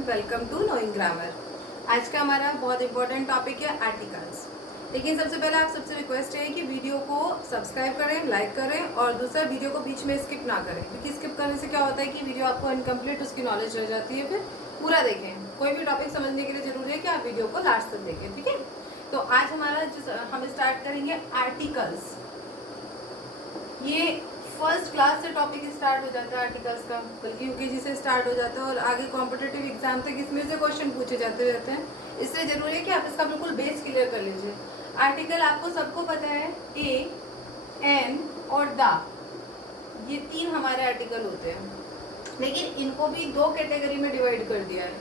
Welcome to knowing grammar. आज का हमारा बहुत इंपॉर्टेंट टॉपिक है आर्टिकल्स। लेकिन सबसे पहले आप सबसे रिक्वेस्ट है कि वीडियो को सब्सक्राइब करें, लाइक करें और दूसरा वीडियो को बीच में स्किप ना करें, क्योंकि स्किप करने से क्या होता है कि वीडियो आपको इनकम्प्लीट उसकी नॉलेज रह जाती है। फिर पूरा देखें, कोई भी टॉपिक समझने के लिए जरूरी है कि आप वीडियो को लास्ट तक देखें, ठीक है। तो आज हम स्टार्ट करेंगे आर्टिकल्स। ये फर्स्ट क्लास से टॉपिक स्टार्ट हो जाता है आर्टिकल्स का, बल्कि यूकेजी से स्टार्ट हो जाता है और आगे कॉम्पिटिटिव एग्जाम तक इसमें से क्वेश्चन पूछे जाते रहते हैं। इसलिए जरूरी है कि आप इसका बिल्कुल बेस क्लियर कर लीजिए। आर्टिकल आपको सबको पता है, ए, एन और द, ये तीन हमारे आर्टिकल होते हैं। लेकिन इनको भी दो कैटेगरी में डिवाइड कर दिया है,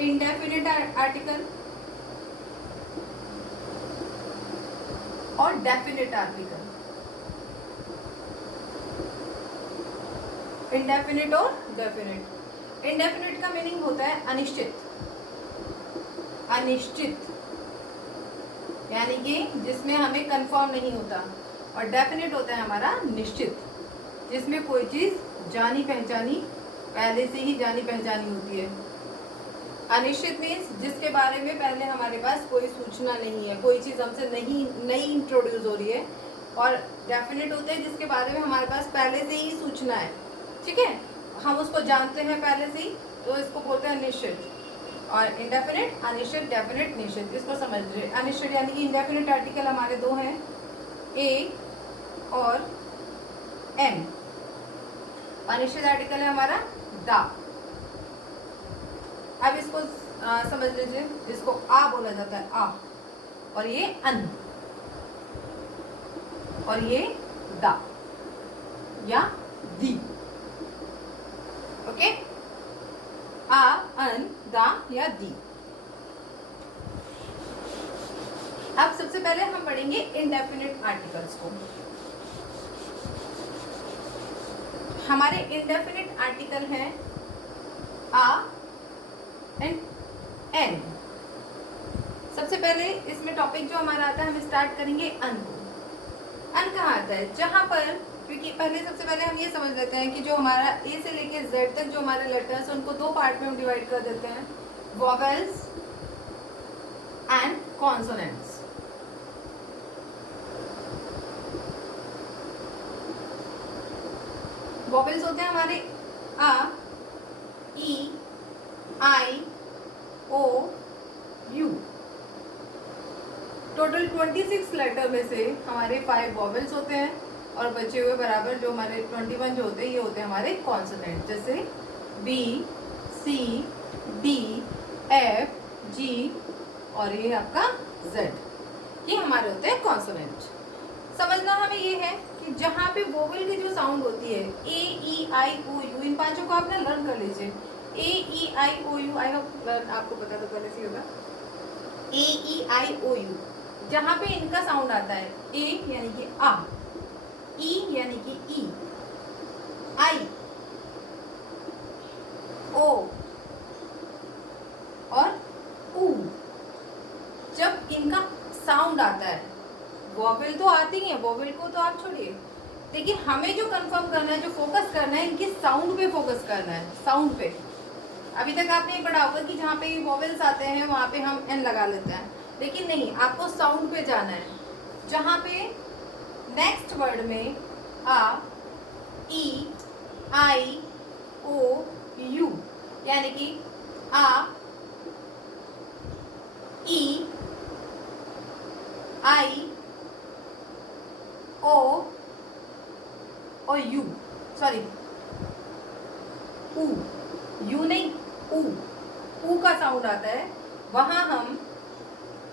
इंडेफिनिट आर्टिकल और डेफिनिट आर्टिकल। इंडेफिनिट और डेफिनिट। इंडेफिनिट का मीनिंग होता है अनिश्चित, अनिश्चित यानी कि जिसमें हमें कंफर्म नहीं होता, और डेफिनिट होता है हमारा निश्चित, जिसमें कोई चीज जानी पहचानी, पहले से ही जानी पहचानी होती है। अनिश्चित मीन्स जिसके बारे में पहले हमारे पास कोई सूचना नहीं है, कोई चीज हमसे नई इंट्रोड्यूस हो रही है। और डेफिनिट होते हैं जिसके बारे में हमारे पास पहले से ही सूचना है, ठीक है, हम उसको जानते हैं पहले से ही, तो इसको बोलते हैं निश्चित। और इंडेफिनिट अनिश्चित, डेफिनिट निश्चित, इसको समझ लीजिए। अनिश्चित यानी कि इंडेफिनिट आर्टिकल हमारे दो हैं, ए और एन। अनिश्चित आर्टिकल है हमारा द। अब इसको समझ लीजिए, इसको आ बोला जाता है, आ, और ये अन, और ये द या दी, ओके। आ, अन, द या दी। अब सबसे पहले हम पढ़ेंगे इंडेफिनिट आर्टिकल्स को। हमारे इंडेफिनिट आर्टिकल हैं आ एंड एन। सबसे पहले इसमें टॉपिक जो हमारा आता है, हम स्टार्ट करेंगे अन को। अन कहाँ आता है? जहां पर, क्योंकि सबसे पहले हम ये समझ लेते हैं कि जो हमारा ए से लेके जेड तक जो हमारे लेटर्स, उनको दो पार्ट में हम डिवाइड कर देते हैं, वॉवेल्स एंड कॉन्सोनेंट्स। वॉवेल्स होते हैं हमारे आ, ई, आई, ओ, यू। टोटल 26 लेटर में से हमारे 5 वॉवेल्स होते हैं, और बचे हुए बराबर जो हमारे 21 जो होते हैं, ये होते हैं हमारे कॉन्सोनेंट, जैसे बी, सी, डी, एफ, जी और ये आपका जेड, ये हमारे होते हैं कॉन्सोनेंट। समझना हमें ये है कि जहाँ पे वोवेल की जो साउंड होती है, ए, ई, आई, ओ, यू, इन पांचों को आपने लर्न कर लीजिए। ए, ई, आई, ओ, यू, आई होप आपको पता तो पहले से होगा। ए, ई, आई, ओ, यू, जहाँ पे इनका साउंड आता है, ए यानी कि आ, ई यानी कि ई, आई, ओ और ऊ, जब इनका साउंड आता है, वॉवेल तो आती है, वॉवेल को तो आप छोड़िए, लेकिन हमें जो कंफर्म करना है, जो फोकस करना है, इनके साउंड पे फोकस करना है, साउंड पे। अभी तक आपने पढ़ा होगा कि जहाँ पे वॉवेल्स आते हैं वहाँ पे हम एन लगा लेते हैं, लेकिन नहीं, आपको साउंड पे जाना है। जहाँ पे नेक्स्ट वर्ड में आ, ई, आई, ओ, यू, यानी कि आ, ई, आई, ओ और यू, सॉरी ऊ, यू नहीं, ऊ का साउंड आता है, वहां हम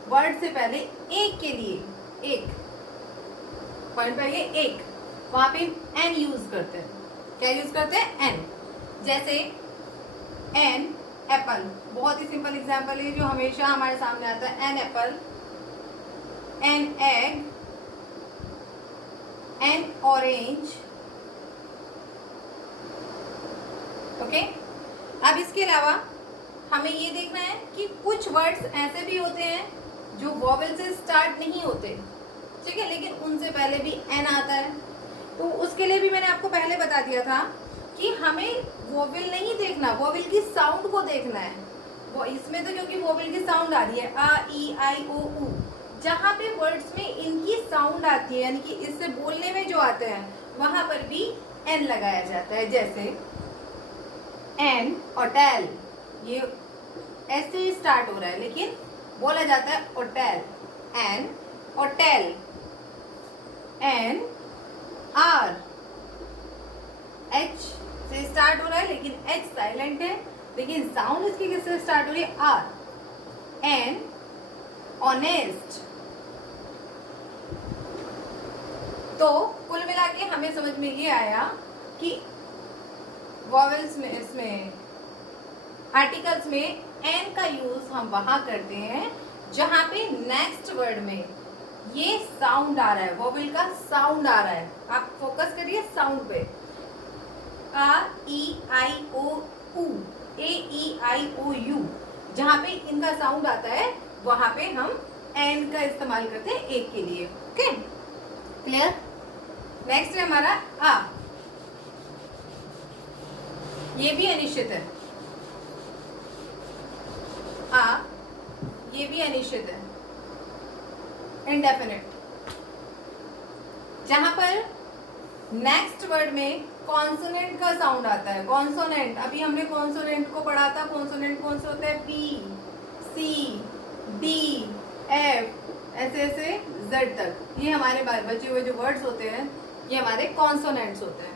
वर्ड से पहले एक के लिए, एक पॉइंट पर, ये एक, वहां पे एन यूज करते हैं। क्या यूज करते हैं? एन। जैसे एन एप्पल, बहुत ही सिंपल एग्जांपल है जो हमेशा हमारे सामने आता है। An apple, an egg, an orange, okay. अब इसके अलावा हमें ये देखना है कि कुछ वर्ड्स ऐसे भी होते हैं जो वॉवेल से स्टार्ट नहीं होते, ठीक है, लेकिन उनसे पहले भी एन आता है। तो उसके लिए भी मैंने आपको पहले बता दिया था कि हमें वोवेल नहीं देखना, वोवेल की साउंड को देखना है। वो इसमें तो क्योंकि वोवेल की साउंड आ रही है आ ई आई ओ ऊ, जहाँ पे वर्ड्स में इनकी साउंड आती है यानी कि इससे बोलने में जो आते हैं वहां पर भी एन लगाया जाता है। जैसे एन होटल, ये ऐसे ही स्टार्ट हो रहा है लेकिन बोला जाता है hotel, an hotel, an hour, H से स्टार्ट हो रहा है लेकिन एच साइलेंट है, लेकिन साउंड इसकी किससे स्टार्ट हो रही है, आर, एन ऑनेस्ट। तो कुल मिला के हमें समझ में ये आया कि वॉवेल्स में, इसमें आर्टिकल्स में एन का यूज हम वहां करते हैं जहां पे नेक्स्ट वर्ड में ये साउंड आ रहा है, वॉवेल का साउंड आ रहा है। आप फोकस करिए साउंड पे, आ ई आई ओ ऊ, ए ई आई ओ यू, जहां पे इनका साउंड आता है वहां पे हम एन का इस्तेमाल करते हैं एक के लिए। Okay, clear. नेक्स्ट है हमारा आ, ये भी अनिश्चित है, आ ये भी अनिश्चित है, इंडेफिनिट, जहां पर नेक्स्ट वर्ड में कॉन्सोनेंट का साउंड आता है। कॉन्सोनेंट, अभी हमने कॉन्सोनेंट को पढ़ा था। कॉन्सोनेंट कौन से होते हैं, पी, सी, डी, एफ, ऐसे ऐसे जेड तक, ये हमारे बचे हुए जो वर्ड्स होते हैं ये हमारे कॉन्सोनेंट्स होते हैं।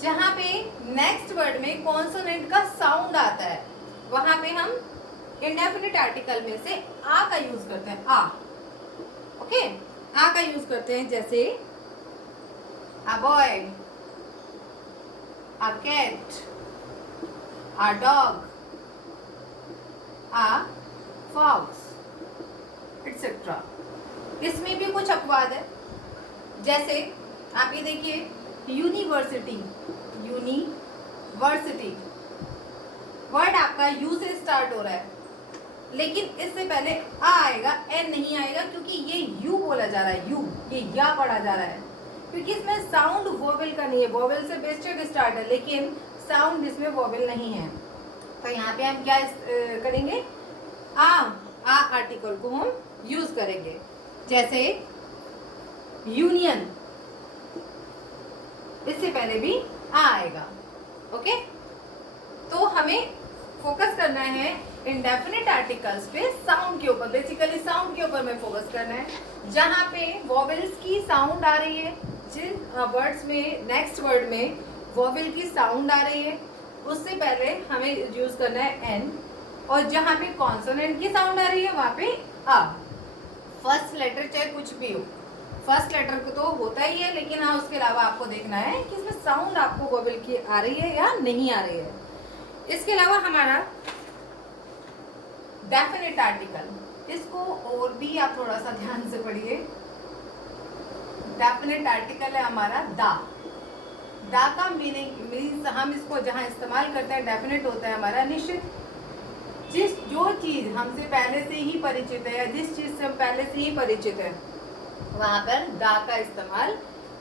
जहां पे नेक्स्ट वर्ड में कॉन्सोनेंट का साउंड आता है वहां पे हम इंडेफिनिट आर्टिकल में से आ का यूज करते हैं, आ। ओके, आ का यूज करते हैं, जैसे a boy, a cat, a dog, a fox, etc. इसमें भी कुछ अपवाद है, जैसे आप ये देखिए यूनिवर्सिटी, यूनिवर्सिटी वर्ड आपका यू से स्टार्ट हो रहा है लेकिन इससे पहले आ आएगा, एन नहीं आएगा क्योंकि ये यू बोला जा रहा है, यू, ये या पढ़ा जा रहा है क्योंकि इसमें साउंड वोवेल का नहीं है। वोवेल से बेस्टेड स्टार्ट है लेकिन साउंड इसमें वोवेल नहीं है। तो यहाँ पे हम क्या करेंगे, आ आर्टिकल को हम यूज करेंगे। जैसे यूनियन, इससे पहले भी आ आएगा। ओके, तो हमें फोकस करना है इंडेफिनिट आर्टिकल्स पे, साउंड के ऊपर, बेसिकली साउंड के ऊपर में फोकस करना है। जहां पे वोवेल्स की साउंड आ रही है, जिन वर्ड्स में नेक्स्ट वर्ड में वोवेल की साउंड आ रही है उससे पहले हमें यूज करना है एन, और जहां पे कॉन्सोनेंट की साउंड आ रही है वहां पे आ। फर्स्ट लेटर चाहे कुछ भी हो, फर्स्ट लेटर को तो होता ही है लेकिन हाँ उसके अलावा आपको देखना है कि इसमें साउंड आपको वोवेल की आ रही है या नहीं आ रही है। इसके अलावा हमारा डेफिनेट आर्टिकल, इसको और भी आप थोड़ा सा ध्यान से पढ़िए। डेफिनेट आर्टिकल है हमारा दा। दा का मीनिंग मीन्स हम इसको जहां इस्तेमाल करते हैं डेफिनेट होता है हमारा निश्चित। जो चीज हमसे पहले से ही परिचित है या जिस चीज से हम पहले से ही परिचित है वहां पर दा का इस्तेमाल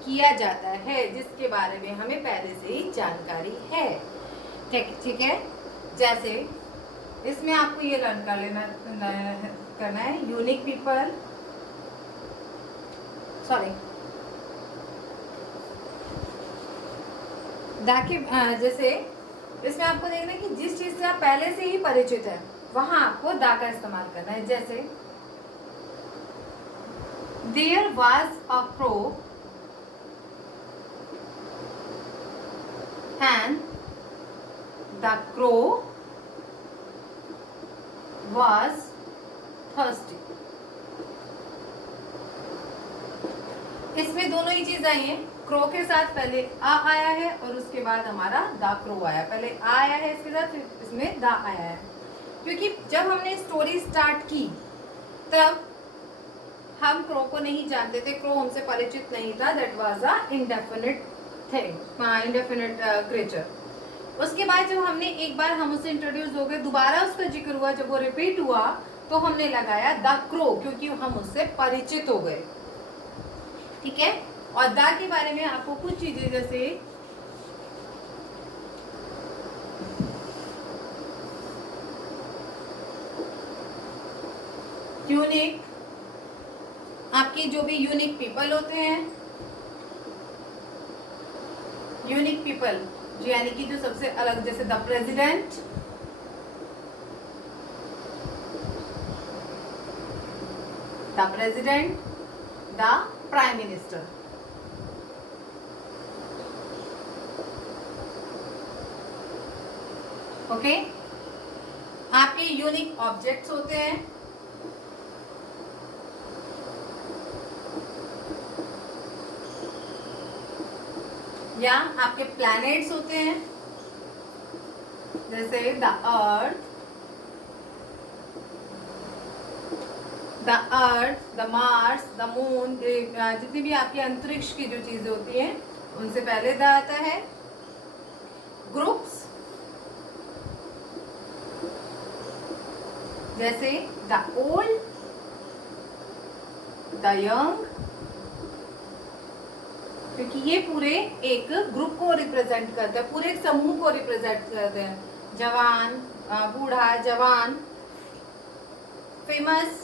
किया जाता है, जिसके बारे में हमें पहले से ही जानकारी है। ठीक है, जैसे इसमें आपको ये लर्न कर लेना करना है, यूनिक पीपल, सॉरी जैसे इसमें आपको देखना है कि जिस चीज से आप पहले से ही परिचित है वहां आपको दा का इस्तेमाल करना है। जैसे there was a crow and the crow was thirsty। इसमें दोनों ही चीज आई हैं। क्रो के साथ पहले आ आया है और उसके बाद हमारा दा क्रो आया। पहले आ आया है इसके साथ, फिर इसमें दा आया है। क्योंकि जब हमने स्टोरी स्टार्ट की तब हम क्रो को नहीं जानते थे, क्रो हमसे परिचित नहीं था। That was a indefinite thing, indefinite creature. उसके बाद जब हमने एक बार हम उससे इंट्रोड्यूस हो गए, दोबारा उसका जिक्र हुआ, जब वो रिपीट हुआ तो हमने लगाया द क्रो, क्योंकि हम उससे परिचित हो गए। ठीक है, और द के बारे में आपको कुछ चीजें जैसे यूनिक, आपकी जो भी यूनिक पीपल होते हैं, यूनिक पीपल यानी कि जो सबसे अलग, जैसे the president, the prime minister. Okay, आपके यूनिक ऑब्जेक्ट्स होते हैं, या आपके प्लैनेट्स होते हैं, जैसे the earth, the Mars, the moon, जितनी भी आपके अंतरिक्ष की जो चीजें होती हैं उनसे पहले द आता है। ग्रुप्स, जैसे द ओल्ड, द यंग, क्योंकि ये पूरे एक ग्रुप को रिप्रेजेंट करते हैं, पूरे एक समूह को रिप्रेजेंट करते हैं। जवान, बूढ़ा, जवान। फेमस,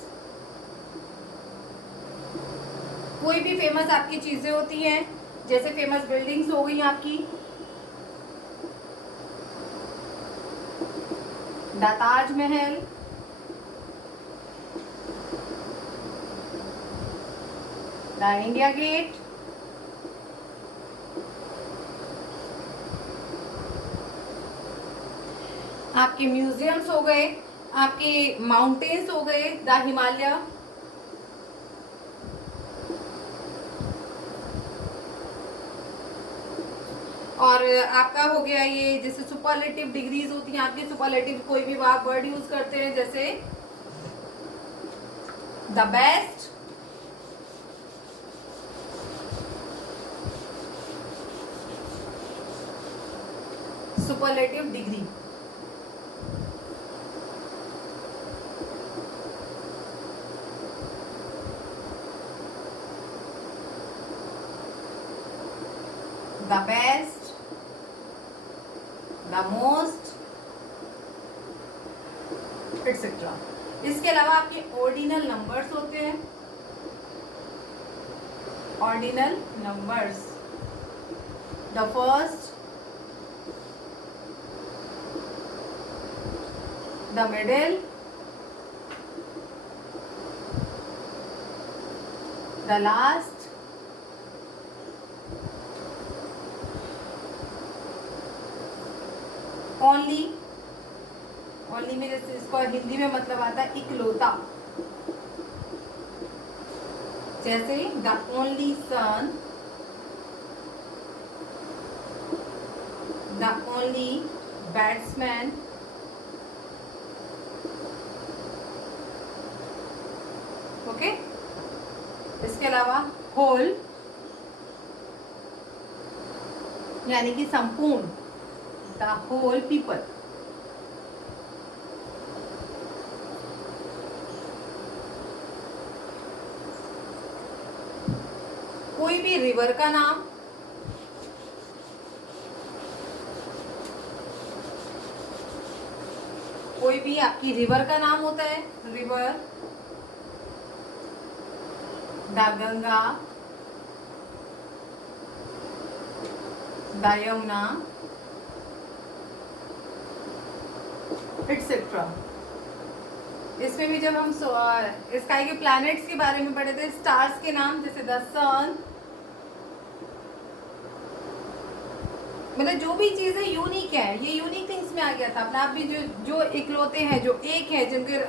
कोई भी फेमस आपकी चीजें होती हैं, जैसे फेमस बिल्डिंग्स हो गई आपकी, the Taj Mahal, the India gate, आपके म्यूजियम्स हो गए, आपके माउंटेन्स हो गए, द हिमालय, और आपका हो गया ये जैसे सुपरलेटिव डिग्रीज होती हैं आपकी, सुपरलेटिव कोई भी आप वर्ड यूज करते हैं, जैसे the best, superlative degree. The best, the most, etcetera. इसके अलावा आपके ऑर्डिनल नंबर्स होते हैं, ordinal numbers, the first, the middle, the last, only. Only में जैसे इसको हिंदी में मतलब आता है इकलौता, जैसे the only son, the only batsman. Okay, इसके अलावा होल यानी कि संपूर्ण, द होल पीपल। कोई भी रिवर का नाम, कोई भी आपकी रिवर का नाम होता है, river, the Ganga, the Yamuna, etcetera. इसमें भी जब हम स्काई के प्लैनेट्स के बारे में पढ़े थे, स्टार्स के नाम, जैसे द सन, मतलब जो भी चीजें यूनिक है, ये यूनिक थिंग्स में आ गया था। अपने आप भी जो इकलौते हैं, जो एक है,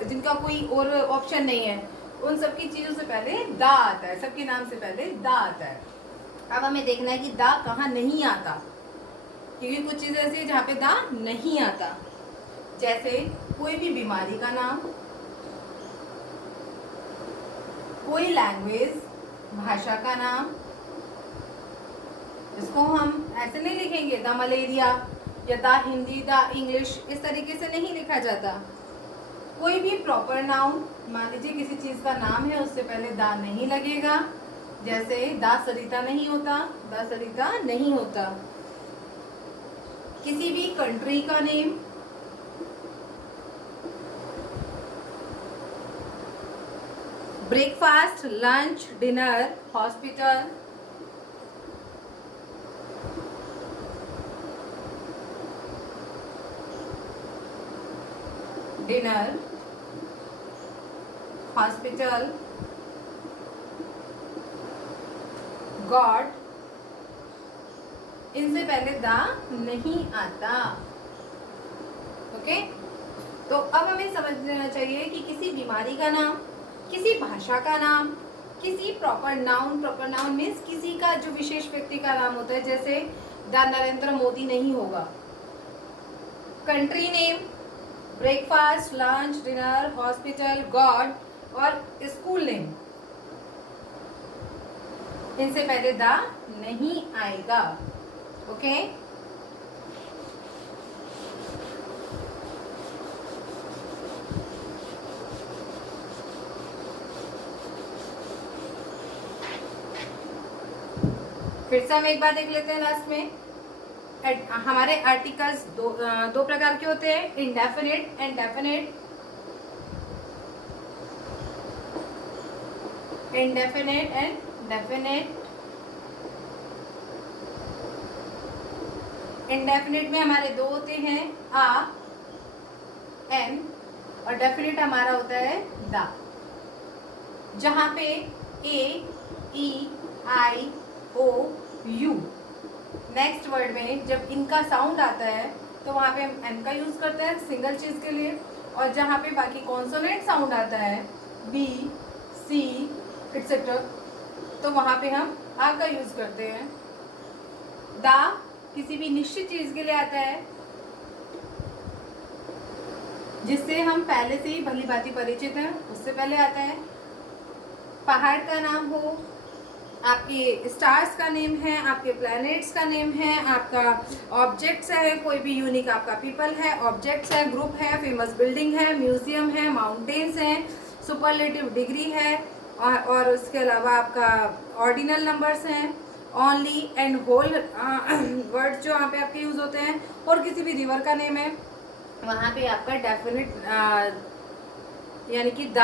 जिनका कोई और ऑप्शन नहीं है, उन सबकी चीजों से पहले दा आता है, सबके नाम से पहले दा आता है। अब हमें देखना है कि दा कहाँ नहीं आता, क्योंकि कुछ चीजें ऐसी है जहाँ पे दा नहीं आता, जैसे कोई भी बीमारी का नाम, कोई लैंग्वेज, भाषा का नाम। इसको हम ऐसे नहीं लिखेंगे द मलेरिया या द हिंदी, द इंग्लिश, इस तरीके से नहीं लिखा जाता। कोई भी प्रॉपर नाउन, मान लीजिए किसी चीज का नाम है, उससे पहले दा नहीं लगेगा, जैसे दा सरिता नहीं होता, दा सरिता नहीं होता। किसी भी कंट्री का name, breakfast, lunch, dinner, hospital, dinner, hospital, God, इनसे पहले द नहीं आता। ओके, तो अब हमें समझ लेना चाहिए कि किसी बीमारी का नाम, किसी भाषा का नाम, किसी प्रॉपर नाउन मीन्स किसी का जो विशेष व्यक्ति का नाम होता है, जैसे द नरेंद्र मोदी नहीं होगा। Country name, breakfast, lunch, dinner, hospital, God और स्कूल नेम, इनसे पहले द नहीं आएगा। ओके, फिर से हम एक बार देख लेते हैं लास्ट में। हमारे आर्टिकल्स दो प्रकार के होते हैं, indefinite and definite. Indefinite and definite. Indefinite में हमारे दो होते हैं, आ, एन, और डेफिनिट हमारा होता है द। जहां पे ए, ई, आई, ओ, यू नेक्स्ट वर्ड में जब इनका साउंड आता है तो वहाँ पे हम एन का यूज करते हैं सिंगल चीज के लिए, और जहाँ पे बाकी कॉन्सोनेंट साउंड आता है बी, सी एक्सेट्रा, तो वहाँ पे हम आ का यूज करते हैं। दा किसी भी निश्चित चीज के लिए आता है जिससे हम पहले से ही भली भांति परिचित हैं, उससे पहले आता है। पहाड़ का नाम हो, आपके स्टार्स का नेम है, आपके प्लैनेट्स का नेम है, आपका ऑब्जेक्ट्स है, कोई भी यूनिक आपका पीपल है, ऑब्जेक्ट्स है, ग्रुप है, फेमस बिल्डिंग है, म्यूजियम है, माउंटेन्स हैं, सुपरलेटिव डिग्री है, और उसके अलावा आपका ऑर्डिनल नंबर्स हैं, ओनली एंड होल वर्ड्स जो वहाँ पे आपके यूज होते हैं, और किसी भी रिवर का नेम है वहाँ पे आपका डेफिनेट यानी कि द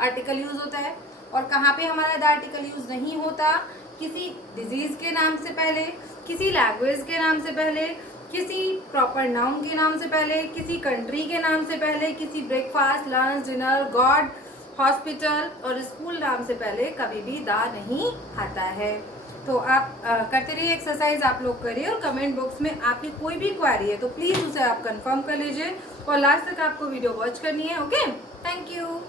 आर्टिकल यूज होता है। और कहाँ पे हमारा द आर्टिकल यूज नहीं होता, किसी डिजीज के नाम से पहले, किसी लैंग्वेज के नाम से पहले, किसी प्रॉपर नाउन के नाम से पहले, किसी कंट्री के नाम से पहले, किसी breakfast, lunch, dinner, God, hospital और स्कूल नाम से पहले कभी भी द नहीं आता है। तो आप करते रहिए एक्सरसाइज, आप लोग करिए, और कमेंट बॉक्स में आपकी कोई भी क्वेरी है तो प्लीज़ उसे आप कंफर्म कर लीजिए, और लास्ट तक आपको वीडियो वॉच करनी है। Okay, thank you.